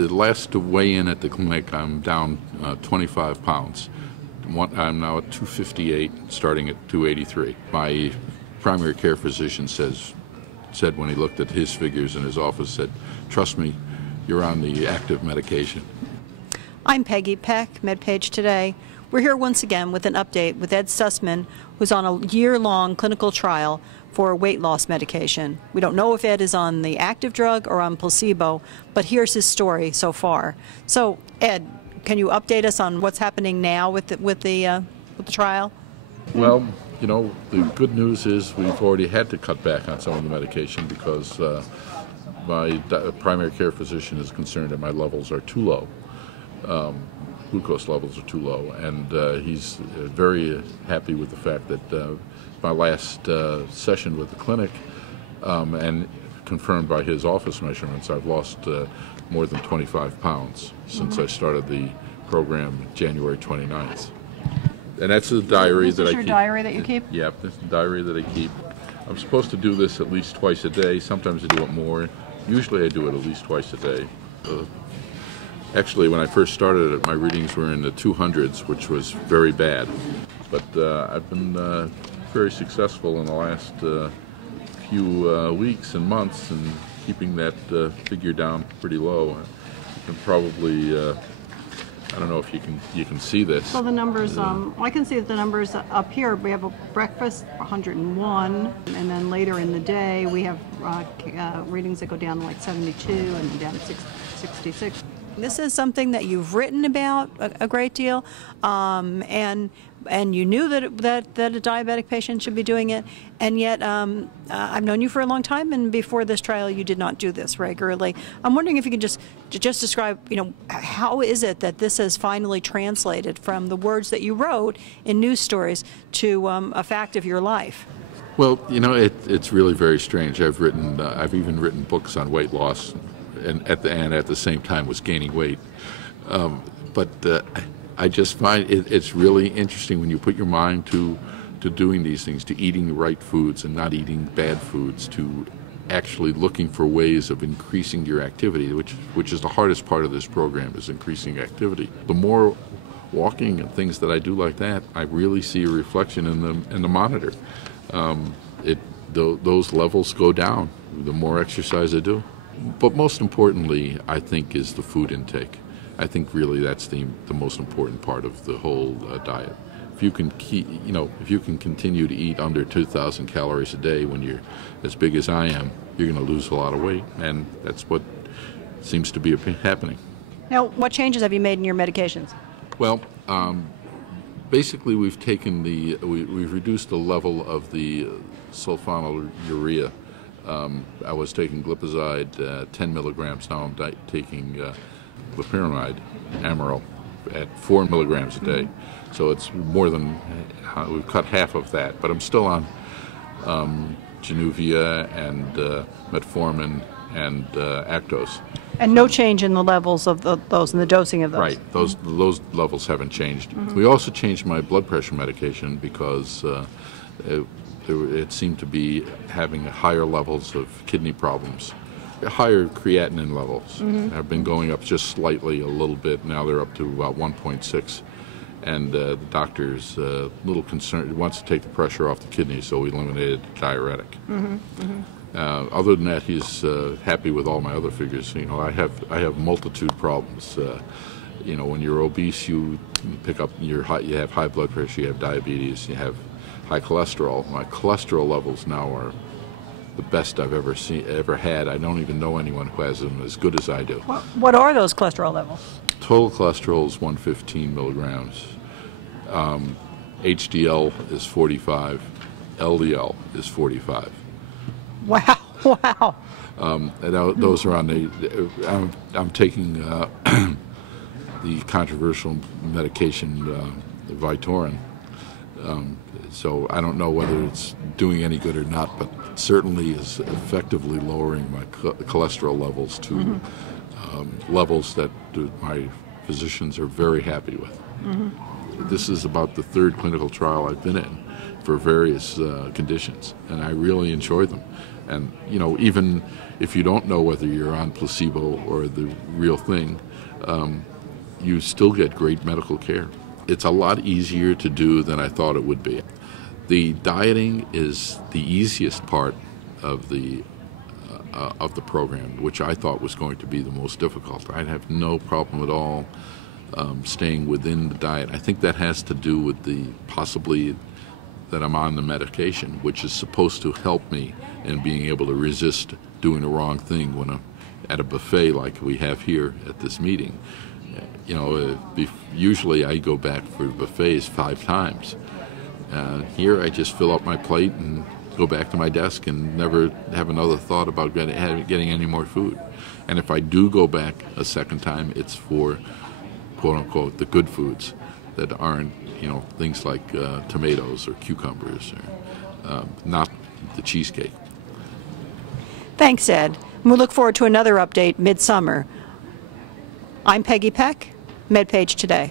The last weigh-in at the clinic, I'm down 25 pounds. I'm now at 258, starting at 283. My primary care physician said when he looked at his figures in his office, said, "Trust me, you're on the active medication." I'm Peggy Peck, MedPage Today. We're here once again with an update with Ed Sussman, who's on a year-long clinical trial for a weight loss medication. We don't know if Ed is on the active drug or on placebo, but here's his story so far. So, Ed, can you update us on what's happening now with the trial? Well, you know, the good news is we've already had to cut back on some of the medication because my primary care physician is concerned that my levels are too low. Glucose levels are too low, and he's very happy with the fact that my last session with the clinic, and confirmed by his office measurements, I've lost more than 25 pounds since I started the program January 29th. And that's the diary that I keep. This is your diary that you keep? Yeah, this is the diary that I keep. I'm supposed to do this at least twice a day. Sometimes I do it more. Usually I do it at least twice a day. Actually, when I first started it, my readings were in the 200s, which was very bad. But I've been very successful in the last few weeks and months in keeping that figure down pretty low. You can probably, I don't know if you can see this. Well, the numbers, I can see that the numbers up here. We have a breakfast, 101, and then later in the day we have readings that go down to like 72 and then down to 66. This is something that you've written about a great deal, and you knew that a diabetic patient should be doing it, and yet I've known you for a long time, and before this trial you did not do this regularly. I'm wondering if you could just describe, you know, how is it that this has finally translated from the words that you wrote in news stories to a fact of your life? Well, you know, it's really very strange. I've even written books on weight loss, and at the same time was gaining weight. But I just find it's really interesting when you put your mind to doing these things, to eating the right foods and not eating bad foods, to actually looking for ways of increasing your activity, which is the hardest part of this program, is increasing activity. The more walking and things that I do like that, I really see a reflection in the monitor. Those levels go down the more exercise I do. But most importantly, I think, is the food intake. I think really that's the most important part of the whole diet. If you can if you can continue to eat under 2,000 calories a day when you're as big as I am, you're going to lose a lot of weight, and that's what seems to be happening. Now, what changes have you made in your medications? Well, basically we've reduced the level of the sulfonylurea. I was taking glipizide 10 milligrams. Now I'm taking loperamide, Amaryl, at 4 milligrams a day. So it's more than, we've cut half of that. But I'm still on Januvia and metformin and Actos. And no change in the levels of those and the dosing of those? Right. Those levels haven't changed. We also changed my blood pressure medication because it seemed to be having higher levels of kidney problems. Higher creatinine levels have been going up just slightly, a little bit. Now they're up to about 1.6. And the doctor's a little concerned. He wants to take the pressure off the kidneys, so we eliminated the diuretic. Other than that, he's happy with all my other figures. You know, I have multitude problems. You know, when you're obese, you pick up you have high blood pressure, you have diabetes, you have high cholesterol. My cholesterol levels now are the best I've ever had. I don't even know anyone who has them as good as I do. What are those cholesterol levels? Total cholesterol is 115 milligrams. HDL is 45. LDL is 45. Wow! Wow! Those are on the. I'm taking the controversial medication Vytorin. So I don't know whether it's doing any good or not, but it certainly is effectively lowering my cholesterol levels to levels that my physicians are very happy with. This is about the third clinical trial I've been in for various conditions, and I really enjoy them. And, you know, even if you don't know whether you're on placebo or the real thing, you still get great medical care. It's a lot easier to do than I thought it would be. The dieting is the easiest part of the program, which I thought was going to be the most difficult. I'd have no problem at all staying within the diet. I think that has to do with possibly that I'm on the medication, which is supposed to help me in being able to resist doing the wrong thing when I'm at a buffet like we have here at this meeting. You know, usually I go back for buffets 5 times. Here I just fill up my plate and go back to my desk and never have another thought about getting any more food. And if I do go back a second time, it's for, quote unquote, the good foods that aren't, you know, things like tomatoes or cucumbers, or not the cheesecake. Thanks, Ed. We look forward to another update midsummer. I'm Peggy Peck, MedPage Today.